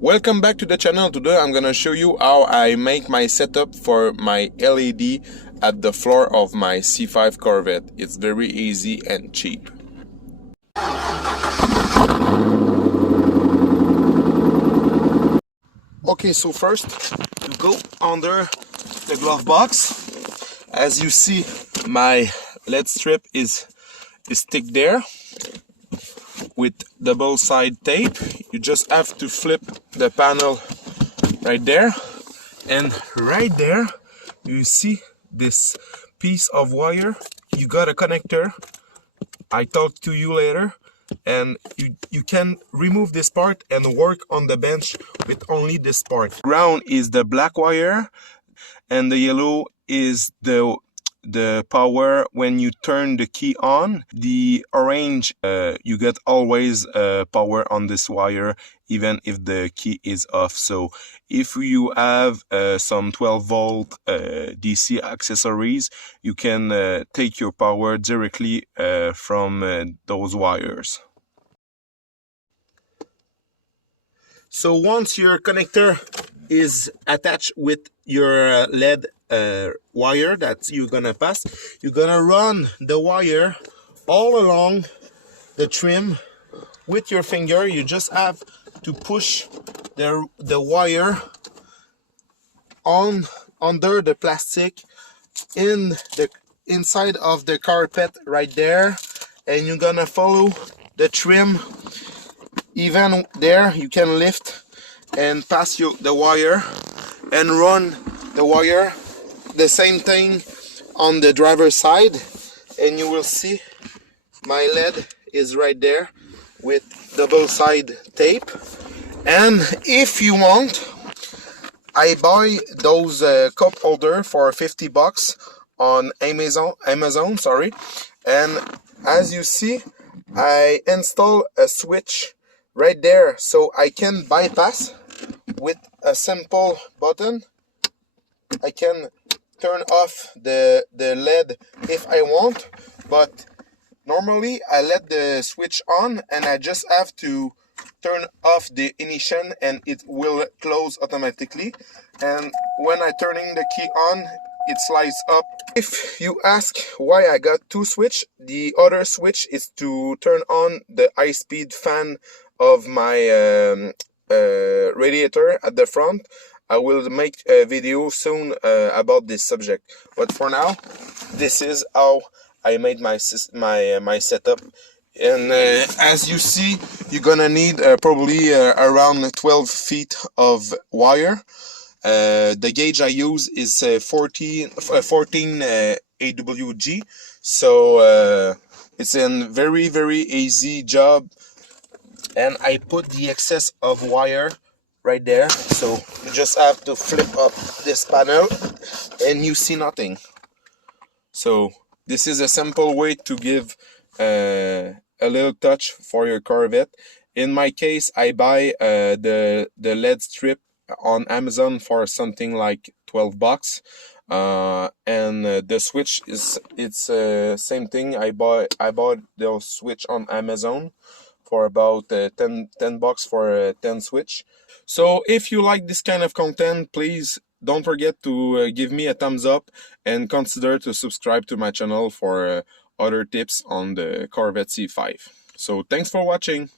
Welcome back to the channel. Today I'm gonna show you how I make my setup for my LED at the floor of my C5 Corvette. It's very easy and cheap. Okay, so first you go under the glove box. As you see, my LED strip is stick there with double side tape. You just have to flip the panel right there, and right there you see this piece of wire. You got a connector. I talk to you later, and you can remove this part and work on the bench with only this part. Ground is the black wire, and the yellow is the power when you turn the key on. The orange, you get always power on this wire even if the key is off. So if you have some 12-volt DC accessories, you can take your power directly from those wires. So once your connector is attached with your LED wire that you're gonna pass, you're gonna run the wire all along the trim with your finger. You just have to push the wire on under the plastic in the inside of the carpet right there, and you're gonna follow the trim. Even there you can lift and pass the wire and run the wire. The same thing on the driver's side, and you will see my LED is right there with double side tape. And if you want, I buy those cup holder for 50 bucks on Amazon, sorry. And as you see, I install a switch right there, so I can bypass with a simple button. I can turn off the LED if I want, but normally I let the switch on and I just have to turn off the ignition and it will close automatically. And when I turning the key on, it slides up. If you ask why I got two switches, the other switch is to turn on the high-speed fan of my radiator at the front. I will make a video soon about this subject, but for now, this is how I made my setup. And as you see, you're gonna need probably around 12 feet of wire. The gauge I use is 14 AWG, so it's a very easy job. And I put the excess of wire right there, so you just have to flip up this panel and you see nothing. So this is a simple way to give a little touch for your Corvette. In my case, I buy the LED strip on Amazon for something like 12 bucks, and the switch it's same thing. I bought the switch on Amazon for about 10 bucks for a 10 switch. So if you like this kind of content, please don't forget to give me a thumbs up and consider to subscribe to my channel for other tips on the Corvette C5. So thanks for watching.